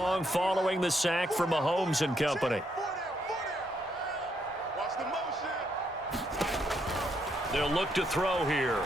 Following the sack from Mahomes and company. They'll look to throw here.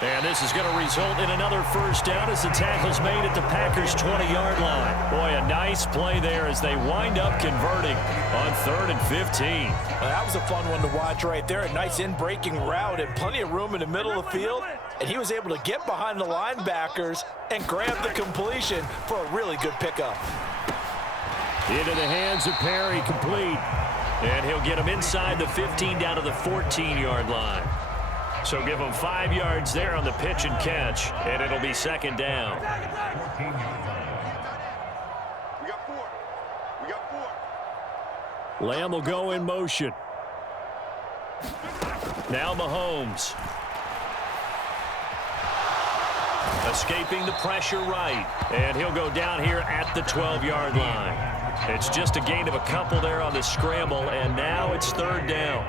And this is going to result in another first down as the tackle's made at the Packers' 20-yard line. Boy, a nice play there as they wind up converting on 3rd and 15. Well, that was a fun one to watch right there. A nice in-breaking route and plenty of room in the middle of the field. And he was able to get behind the linebackers and grab the completion for a really good pickup. Into the hands of Perry, complete. And he'll get him inside the 15 down to the 14-yard line. So give him 5 yards there on the pitch and catch, and it'll be 2nd down. We got 4. Lamb will go in motion. Now Mahomes. Escaping the pressure right. And he'll go down here at the 12-yard line. It's just a gain of a couple there on the scramble, and now it's 3rd down.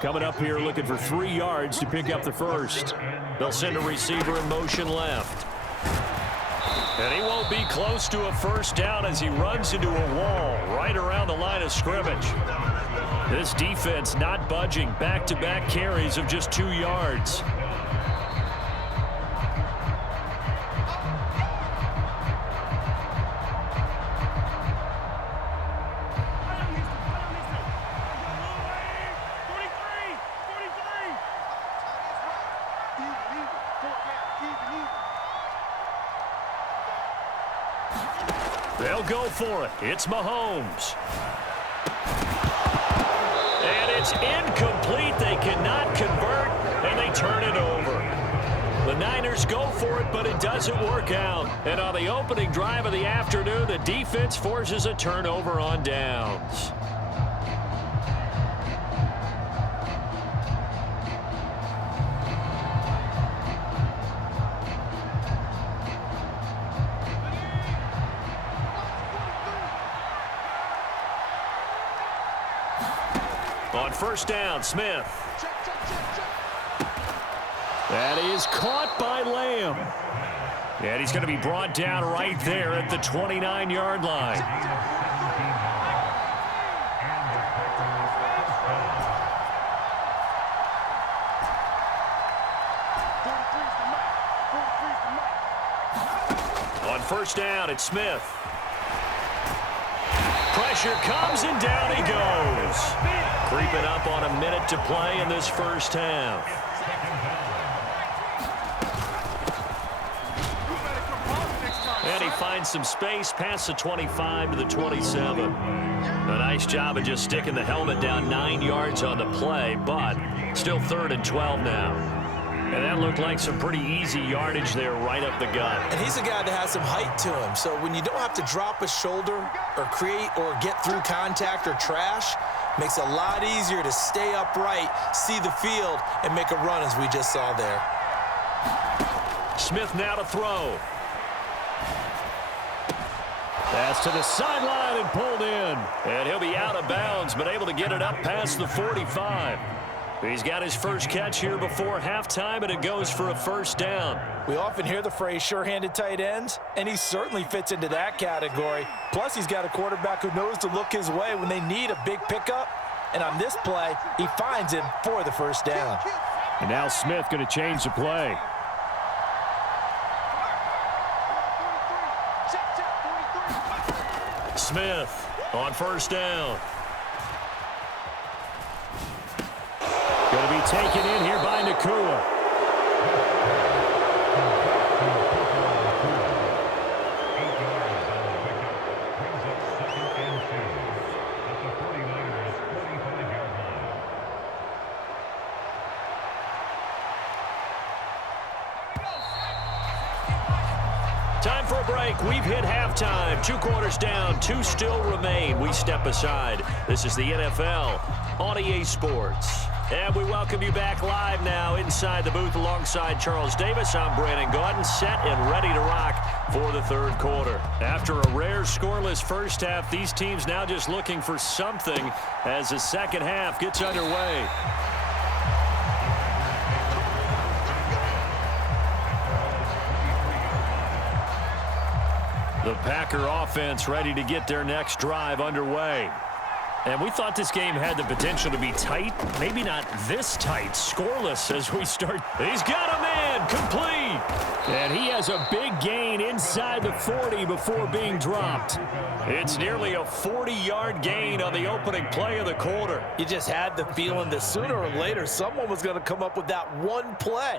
Coming up here looking for 3 yards to pick up the first. They'll send a receiver in motion left. And he won't be close to a first down as he runs into a wall right around the line of scrimmage. This defense not budging. Back-to-back carries of just 2 yards. They'll go for it. It's Mahomes. And it's incomplete. They cannot convert, and they turn it over. The Niners go for it, but it doesn't work out. And on the opening drive of the afternoon, the defense forces a turnover on downs. On first down, Smith. That is caught by Lamb. And he's going to be brought down right there at the 29-yard line. On first down, it's Smith. Pressure comes and down he goes. Creeping up on a minute to play in this first half. And he finds some space past the 25 to the 27. A nice job of just sticking the helmet down 9 yards on the play, but still 3rd and 12 now. And that looked like some pretty easy yardage there right up the gut. And he's a guy that has some height to him, so when you don't have to drop a shoulder or create or get through contact or trash, makes it a lot easier to stay upright, see the field, and make a run as we just saw there. Smith now to throw. Pass to the sideline and pulled in. And he'll be out of bounds, but able to get it up past the 45. He's got his first catch here before halftime, and it goes for a first down. We often hear the phrase sure-handed tight ends, and he certainly fits into that category. Plus, he's got a quarterback who knows to look his way when they need a big pickup. And on this play, he finds him for the first down. And now Smith going to change the play. Smith on first down. Going to be taken in here by Nakua. Time for a break. We've hit halftime. 2 quarters down. 2 still remain. We step aside. This is the NFL on EA Sports. And we welcome you back live now inside the booth alongside Charles Davis. I'm Brandon Gaudin, set and ready to rock for the 3rd quarter. After a rare scoreless first half, these teams now just looking for something as the second half gets underway. The Packer offense ready to get their next drive underway. And we thought this game had the potential to be tight. Maybe not this tight. Scoreless as we start. He's got a man. Complete. And he has a big gain inside the 40 before being dropped. It's nearly a 40-yard gain on the opening play of the quarter. You just had the feeling that sooner or later someone was going to come up with that one play.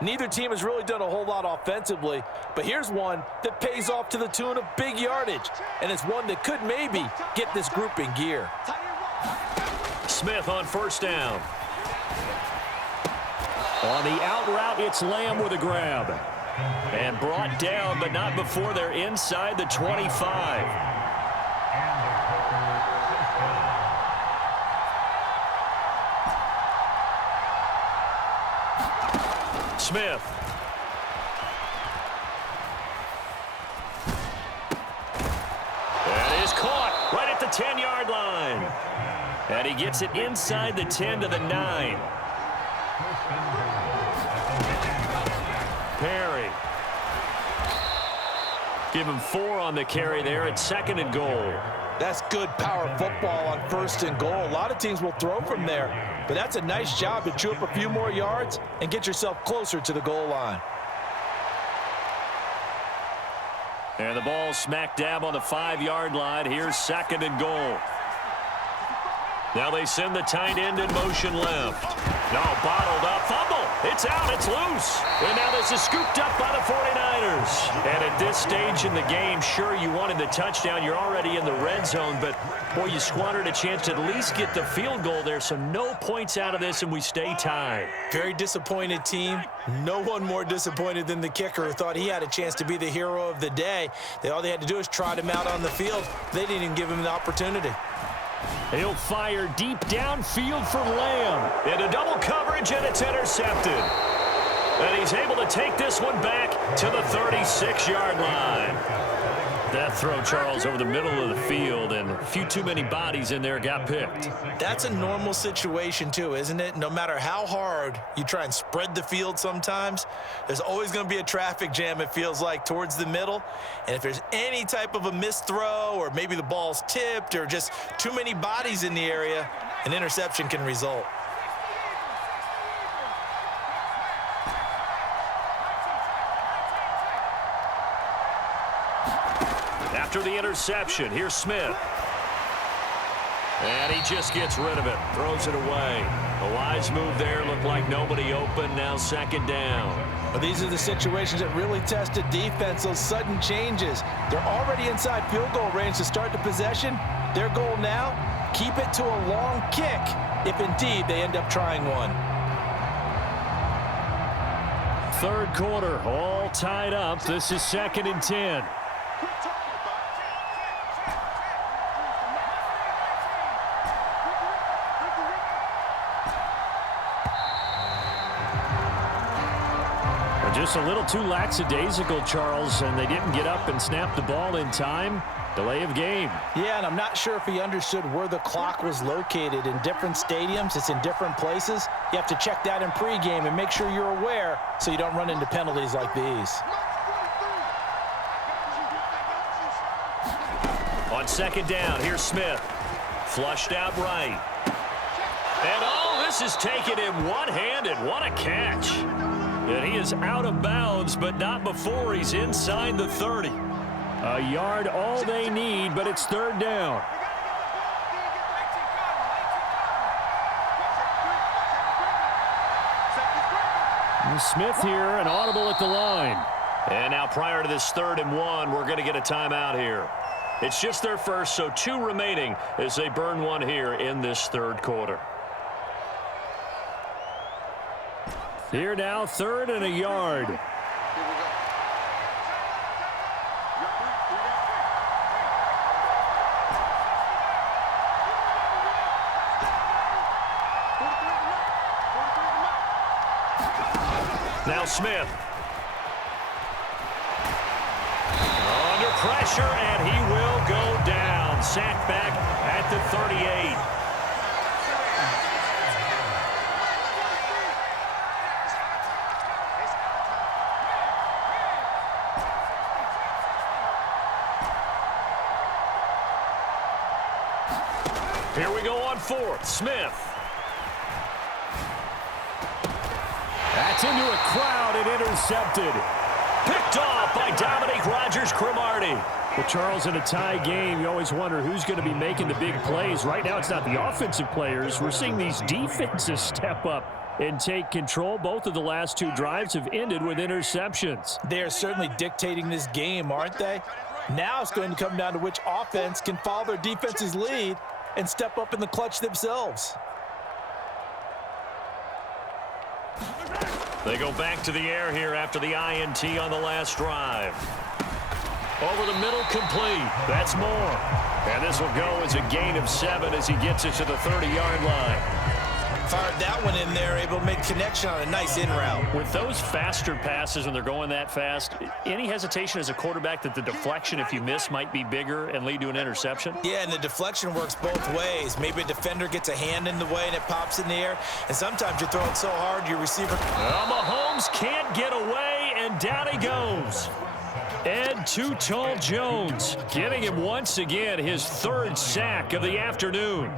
Neither team has really done a whole lot offensively, but here's one that pays off to the tune of big yardage, and it's one that could maybe get this group in gear. Smith on first down. On the out route, it's Lamb with a grab. And brought down, but not before they're inside the 25. Smith. That is caught right at the 10-yard line. And he gets it inside the 10 to the 9. Perry. Give him 4 on the carry there at 2nd and goal. That's good power football on 1st and goal. A lot of teams will throw from there, but that's a nice job to chew up a few more yards and get yourself closer to the goal line. And the ball smack dab on the 5-yard line. Here's 2nd and goal. Now they send the tight end in motion left. No, bottled up. Fumble. It's out. It's loose. And now this is scooped up by the 49ers. And at this stage in the game, sure, you wanted the touchdown. You're already in the red zone. But, boy, you squandered a chance to at least get the field goal there. So no points out of this, and we stay tied. Very disappointed team. No one more disappointed than the kicker who thought he had a chance to be the hero of the day. All they had to do is trot him out on the field. They didn't even give him the opportunity. He'll fire deep downfield for Lamb. Into double coverage, and it's intercepted. And he's able to take this one back to the 36-yard line. That throw, Charles, over the middle of the field, and a few too many bodies in there got picked. That's a normal situation, too, isn't it? No matter how hard you try and spread the field sometimes, there's always going to be a traffic jam, it feels like, towards the middle. And if there's any type of a missed throw, or maybe the ball's tipped, or just too many bodies in the area, an interception can result. After the interception, here's Smith. And he just gets rid of it, throws it away. A wise move there, looked like nobody open, now 2nd down. Well, these are the situations that really test a defense, those sudden changes. They're already inside field goal range to start the possession. Their goal now, keep it to a long kick, if indeed they end up trying one. 3rd quarter, all tied up. This is 2nd and 10. Just a little too lackadaisical, Charles, and they didn't get up and snap the ball in time. Delay of game. Yeah, and I'm not sure if he understood where the clock was located. In different stadiums, it's in different places. You have to check that in pregame and make sure you're aware so you don't run into penalties like these. On 2nd down, here's Smith. Flushed out right. And all this is taken in one-handed. What a catch. And he is out of bounds, but not before he's inside the 30. A yard all they need, but it's 3rd down. Smith here, an audible at the line. And now prior to this 3rd and 1, we're going to get a timeout here. It's just their first, so 2 remaining as they burn one here in this 3rd quarter. Here now, 3rd and a yard. Now Smith. Under pressure, and he will go down. Sacked back at the 38. Here we go on fourth. Smith. That's into a crowd and intercepted. Picked off by Dominique Rodgers-Cromartie. Well, Charles, in a tie game, you always wonder who's going to be making the big plays. Right now, it's not the offensive players. We're seeing these defenses step up and take control. Both of the last two drives have ended with interceptions. They are certainly dictating this game, aren't they? Now it's going to come down to which offense can follow their defense's lead and step up in the clutch themselves. They go back to the air here after the INT on the last drive. Over the middle, complete. That's more. And this will go as a gain of 7 as he gets it to the 30-yard line. Fired that one in there, able to make connection on a nice in route. With those faster passes when they're going that fast, any hesitation as a quarterback that the deflection, if you miss, might be bigger and lead to an interception? Yeah, and the deflection works both ways. Maybe a defender gets a hand in the way and it pops in the air, and sometimes you're throwing so hard your receiver... Mahomes can't get away, and down he goes. Ed Too Tall Jones getting him once again his third sack of the afternoon.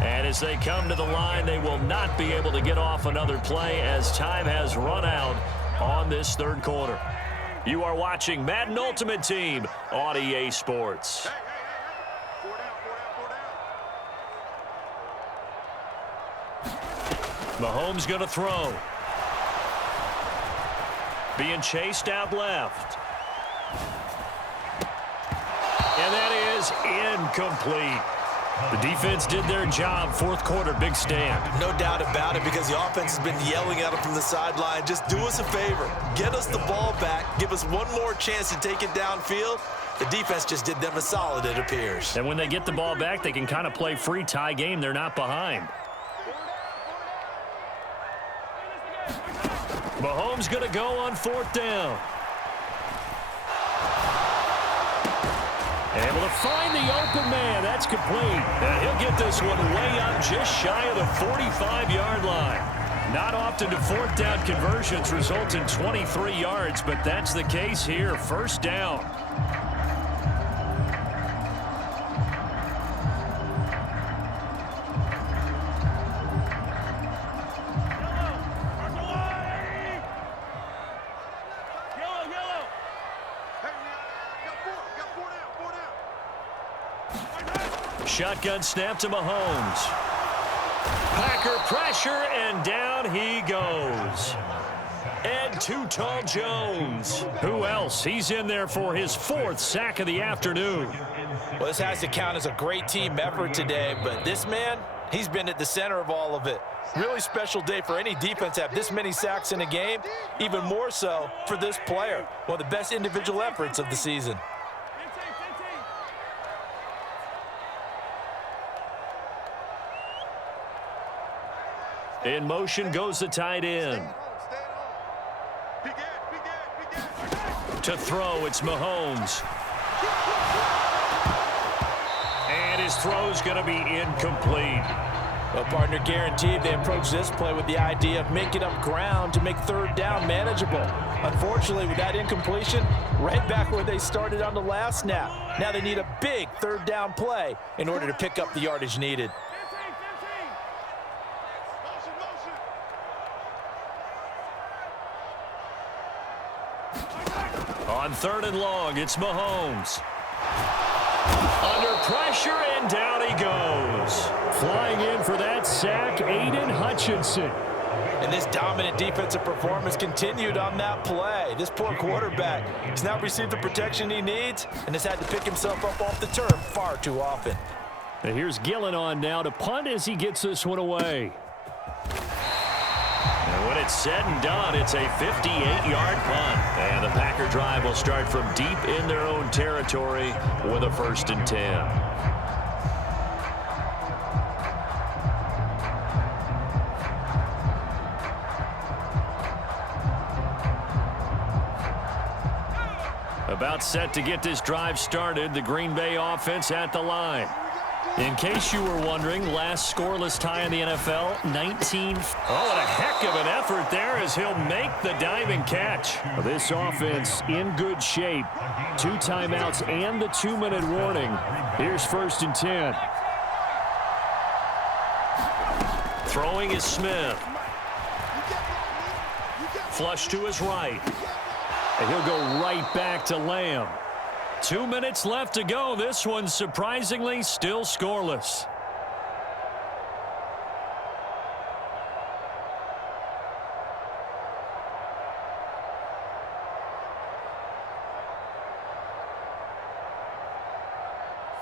And as they come to the line, they will not be able to get off another play as time has run out on this third quarter. You are watching Madden Ultimate Team on EA Sports. Mahomes going to throw. Being chased out left. And that is incomplete. The defense did their job. Fourth quarter, big stand. No doubt about it, because the offense has been yelling at them from the sideline. Just do us a favor. Get us the ball back. Give us one more chance to take it downfield. The defense just did them a solid, it appears. And when they get the ball back, they can kind of play free tie game. They're not behind. Mahomes going to go on fourth down. Able to find the open man. That's complete. And he'll get this one way up just shy of the 45-yard line. Not often do fourth down conversions result in 23 yards, but that's the case here. First down. Shotgun snap to Mahomes. Packer pressure, and down he goes. Ed Too Tall Jones. Who else? He's in there for his fourth sack of the afternoon. Well, this has to count as a great team effort today, but this man, he's been at the center of all of it. Really special day for any defense to have this many sacks in a game, even more so for this player. One of the best individual efforts of the season. In motion goes the tight end. To throw, it's Mahomes. And his throw's going to be incomplete. Well, partner, guaranteed they approach this play with the idea of making up ground to make third down manageable. Unfortunately, with that incompletion, right back where they started on the last snap. Now they need a big third down play in order to pick up the yardage needed. On third and long, it's Mahomes. Under pressure, and down he goes. Flying in for that sack, Aiden Hutchinson. And this dominant defensive performance continued on that play. This poor quarterback has now received the protection he needs and has had to pick himself up off the turf far too often. And here's Gillen on now to punt as he gets this one away. And when it's said and done, it's a 58-yard punt. And the Packer drive will start from deep in their own territory with a 1st and 10. About set to get this drive started. The Green Bay offense at the line. In case you were wondering, last scoreless tie in the NFL, 19. Oh, and a heck of an effort there as he'll make the diving catch. This offense in good shape. 2 timeouts and the 2-minute warning. Here's 1st and 10. Throwing is Smith. Flush to his right. And he'll go right back to Lamb. 2 minutes left to go. This one surprisingly still scoreless.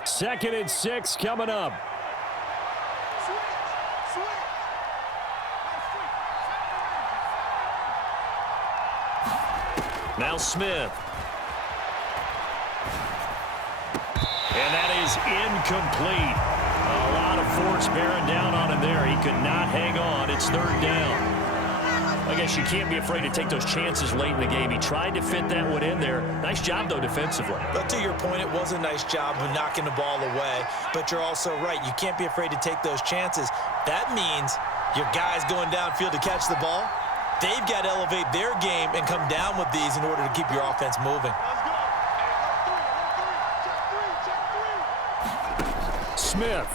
Second and 6 coming up. Now Smith. And that is incomplete. A lot of force bearing down on him there. He could not hang on. It's 3rd down. I guess you can't be afraid to take those chances late in the game. He tried to fit that one in there. Nice job, though, defensively. But to your point, it was a nice job of knocking the ball away. But you're also right. You can't be afraid to take those chances. That means your guys going downfield to catch the ball, they've got to elevate their game and come down with these in order to keep your offense moving. Smith.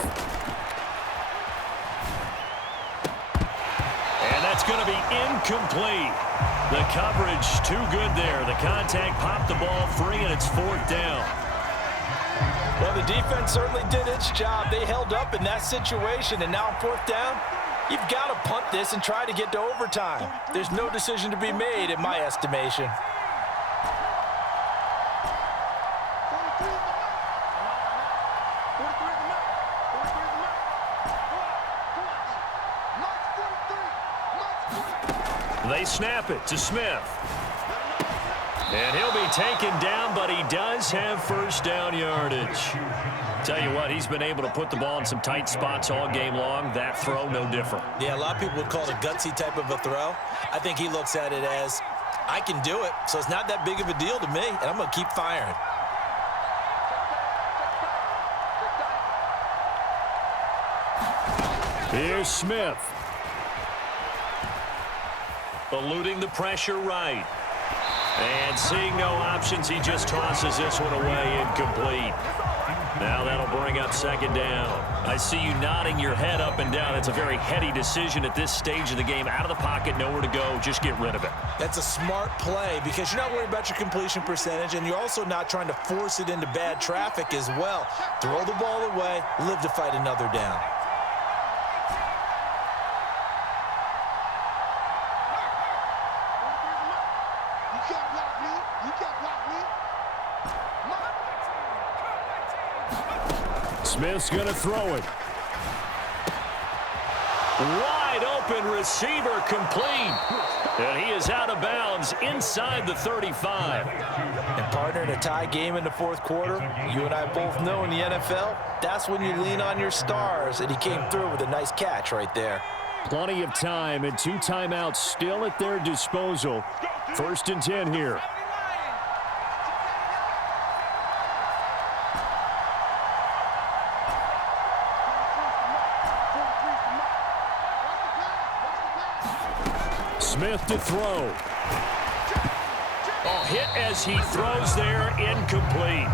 And that's going to be incomplete. The coverage too good there. The contact popped the ball free, and it's 4th down. Well, the defense certainly did its job. They held up in that situation, and now on 4th down, you've got to punt this and try to get to overtime. There's no decision to be made in my estimation. They snap it to Smith. And he'll be taken down, but he does have 1st down yardage. Tell you what, he's been able to put the ball in some tight spots all game long. That throw, no different. Yeah, a lot of people would call it a gutsy type of a throw. I think he looks at it as, I can do it, so it's not that big of a deal to me, and I'm going to keep firing. Here's Smith. Eluding the pressure right. And seeing no options, he just tosses this one away, incomplete. Now that'll bring up 2nd down. I see you nodding your head up and down. It's a very heady decision at this stage of the game. Out of the pocket, nowhere to go. Just get rid of it. That's a smart play because you're not worried about your completion percentage, and you're also not trying to force it into bad traffic as well. Throw the ball away, live to fight another down. Smith's going to throw it. Wide open receiver complete. And he is out of bounds inside the 35. And partner, in a tie game in the 4th quarter, you and I both know in the NFL, that's when you lean on your stars. And he came through with a nice catch right there. Plenty of time and 2 timeouts still at their disposal. 1st and 10 here. Smith to throw. Oh, hit as he throws there, incomplete.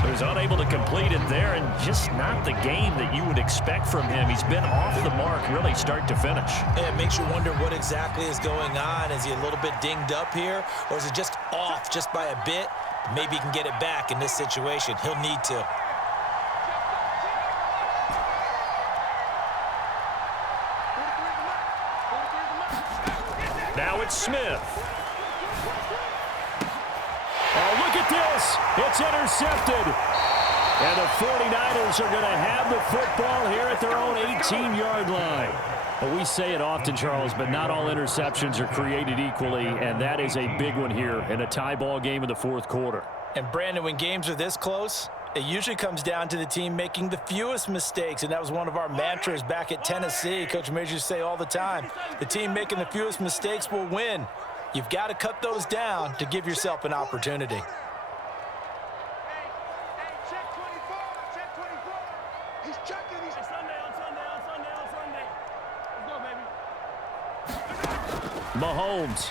So he's unable to complete it there, and just not the game that you would expect from him. He's been off the mark really start to finish. It makes you wonder what exactly is going on. Is he a little bit dinged up here, or is it just off just by a bit? Maybe he can get it back in this situation. He'll need to. Now it's Smith. Oh, look at this. It's intercepted. And the 49ers are going to have the football here at their own 18-yard line. Well, we say it often, Charles, but not all interceptions are created equally, and that is a big one here in a tie ball game in the 4th quarter. And, Brandon, when games are this close, it usually comes down to the team making the fewest mistakes, and that was one of our mantras back at Tennessee. Coach Major used to say all the time, the team making the fewest mistakes will win. You've got to cut those down to give yourself an opportunity. Mahomes.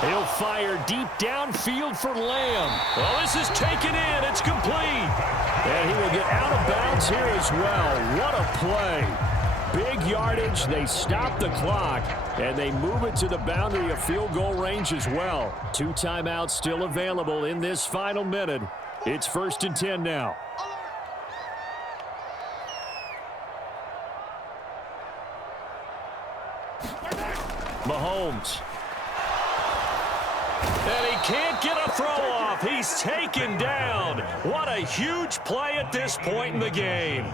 He'll fire deep downfield for Lamb. Well, this is taken in. It's complete. And he will get out of bounds here as well. What a play. Big yardage. They stop the clock, and they move it to the boundary of field goal range as well. 2 timeouts still available in this final minute. It's 1st and 10 now. Mahomes. And he can't get a throw off. He's taken down. What a huge play at this point in the game.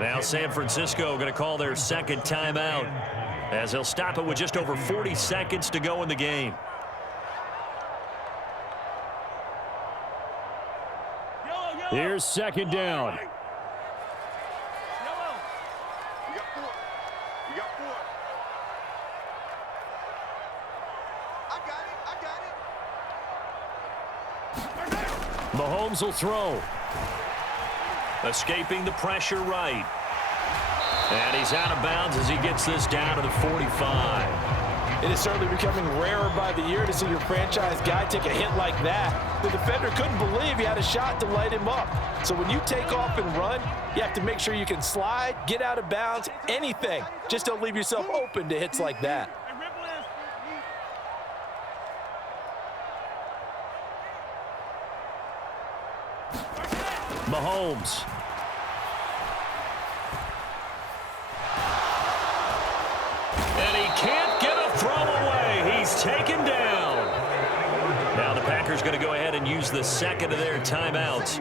Now San Francisco going to call their second timeout as they'll stop it with just over 40 seconds to go in the game. Here's 2nd down. Mahomes will throw. Escaping the pressure right. And he's out of bounds as he gets this down to the 45. It is certainly becoming rarer by the year to see your franchise guy take a hit like that. The defender couldn't believe he had a shot to light him up. So when you take off and run, you have to make sure you can slide, get out of bounds, anything. Just don't leave yourself open to hits like that. Mahomes. And he can't get a throw away. He's taken down. Now the Packers going to go ahead and use the second of their timeouts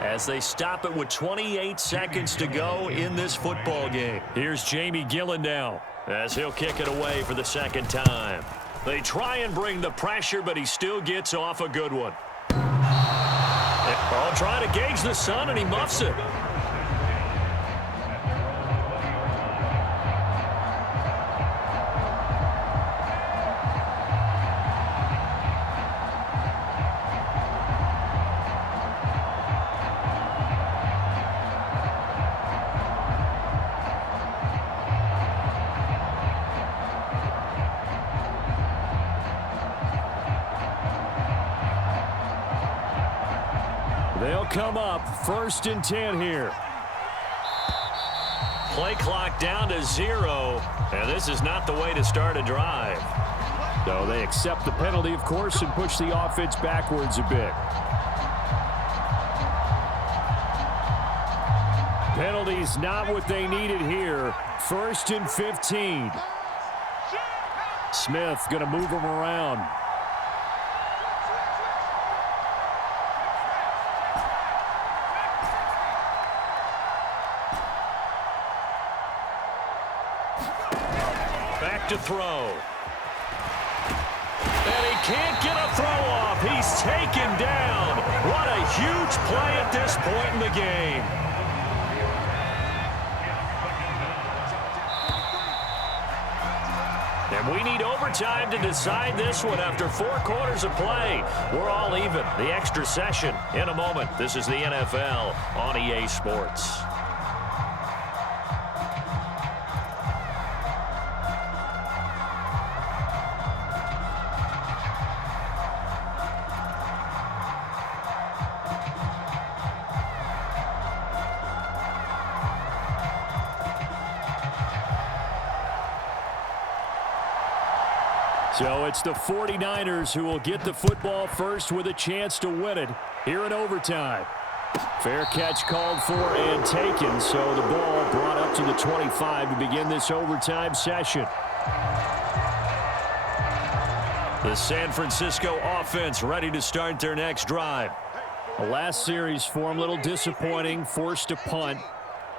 as they stop it with 28 seconds to go in this football game. Here's Jamie Gillen now as he'll kick it away for the second time. They try and bring the pressure, but he still gets off a good one. Oh, trying to gauge the sun, and he muffs it. They'll come up 1st and 10 here. Play clock down to 0, and this is not the way to start a drive. So they accept the penalty, of course, and push the offense backwards a bit. Penalties not what they needed here. 1st and 15. Smith going to move them around. To throw. And he can't get a throw off. He's taken down. What a huge play at this point in the game. And we need overtime to decide this one after 4 quarters of play. We're all even. The extra session in a moment. This is the NFL on EA Sports. So it's the 49ers who will get the football first with a chance to win it here in overtime. Fair catch called for and taken, so the ball brought up to the 25 to begin this overtime session. The San Francisco offense ready to start their next drive. The last series for them, a little disappointing, forced a punt.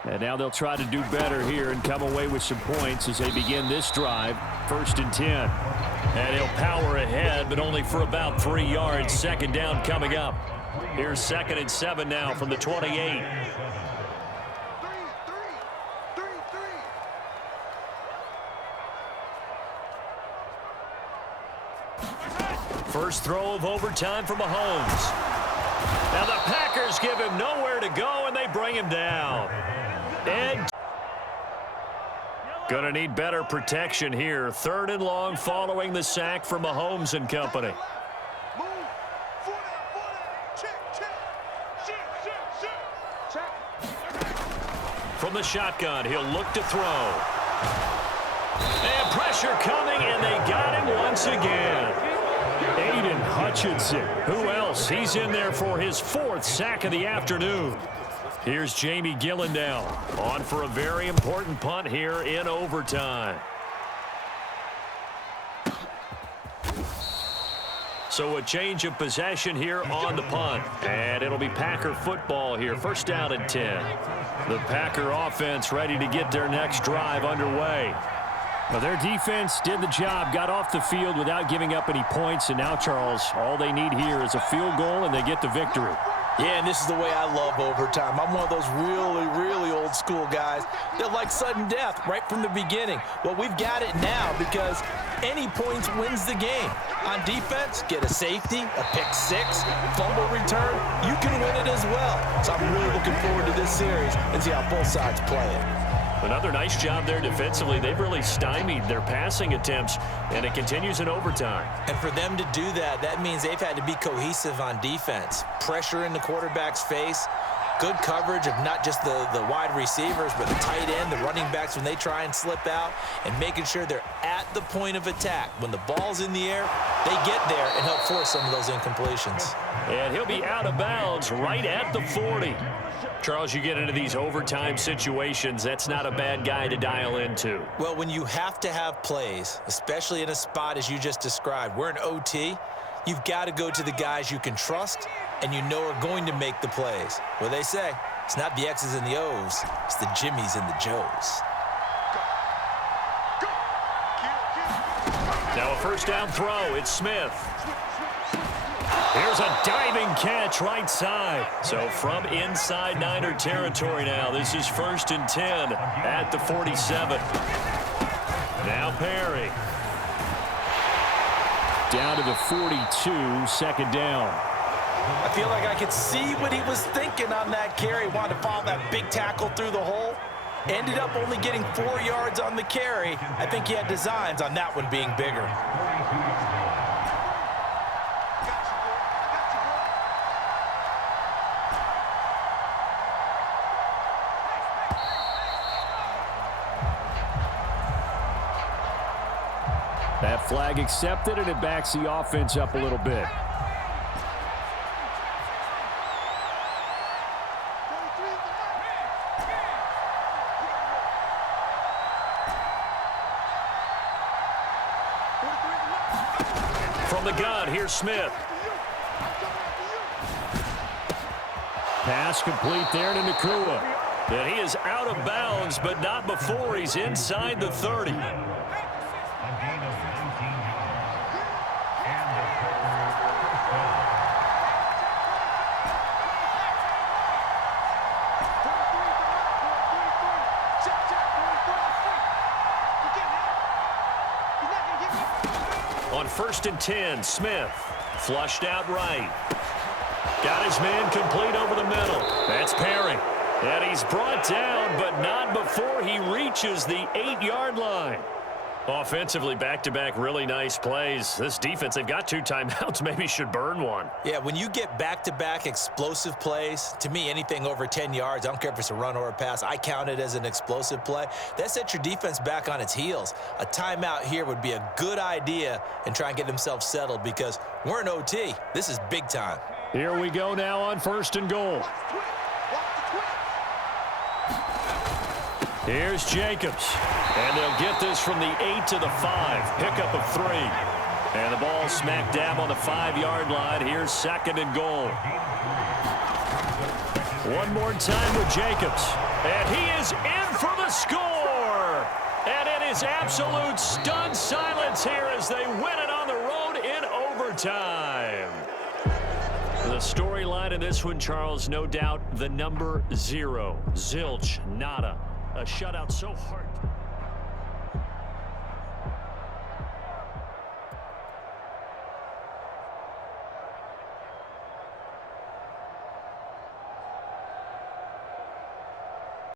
And now they'll try to do better here and come away with some points as they begin this drive. 1st and 10. And he'll power ahead, but only for about 3 yards. 2nd down coming up. Here's 2nd and 7 now from the 28. First throw of overtime for Mahomes. Now the Packers give him nowhere to go, and they bring him down. Gonna need better protection here. 3rd and long following the sack from Mahomes and company. From the shotgun, he'll look to throw. And pressure coming, and they got him once again. Aiden Hutchinson. Who else? He's in there for his 4th sack of the afternoon. Here's Jamie Gillendow on for a very important punt here in overtime. So a change of possession here on the punt. And it'll be Packer football here. 1st down and 10. The Packer offense ready to get their next drive underway. Well, their defense did the job, got off the field without giving up any points. And now, Charles, all they need here is a field goal, and they get the victory. Yeah, and this is the way I love overtime. I'm one of those really, really old school guys that like sudden death right from the beginning. Well, we've got it now because any points wins the game. On defense, get a safety, a pick 6, fumble return, you can win it as well. So I'm really looking forward to this series and see how both sides play it. Another nice job there defensively. They've really stymied their passing attempts, and it continues in overtime. And for them to do that, that means they've had to be cohesive on defense. Pressure in the quarterback's face, good coverage of not just the wide receivers, but the tight end, the running backs when they try and slip out, and making sure they're at the point of attack. When the ball's in the air, they get there and help force some of those incompletions. And he'll be out of bounds right at the 40. Charles, you get into these overtime situations, that's not a bad guy to dial into. Well, when you have to have plays, especially in a spot as you just described, we're in OT, you've got to go to the guys you can trust and you know are going to make the plays. Well, they say it's not the X's and the O's, it's the Jimmies and the Joes. Now a 1st down throw, it's Smith. Here's a diving catch right side. So from inside Niner territory now, this is 1st and 10 at the 47. Now Perry. Down to the 42, 2nd down. I feel like I could see what he was thinking on that carry. Wanted to follow that big tackle through the hole. Ended up only getting 4 yards on the carry. I think he had designs on that one being bigger. That flag accepted, and it backs the offense up a little bit. From the gun, here's Smith. Pass complete there to Nakua. And he is out of bounds, but not before he's inside the 30. On 1st and 10, Smith flushed out right. Got his man complete over the middle. That's Perry. And he's brought down, but not before he reaches the 8-yard line. Offensively, back-to-back really nice plays. This defense, they've got 2 timeouts, maybe should burn one. Yeah, when you get back-to-back explosive plays, to me, anything over 10 yards, I don't care if it's a run or a pass, I count it as an explosive play. That sets your defense back on its heels. A timeout here would be a good idea and try and get themselves settled because we're in OT. This is big time. Here we go now on 1st and goal. Here's Jacobs. And they'll get this from the 8 to the 5. Pickup of 3. And the ball smack dab on the 5-yard line. Here's 2nd and goal. One more time with Jacobs. And he is in for the score. And it is absolute stunned silence here as they win it on the road in overtime. The storyline in this one, Charles, no doubt the number 0. Zilch, nada. A shutout so hard.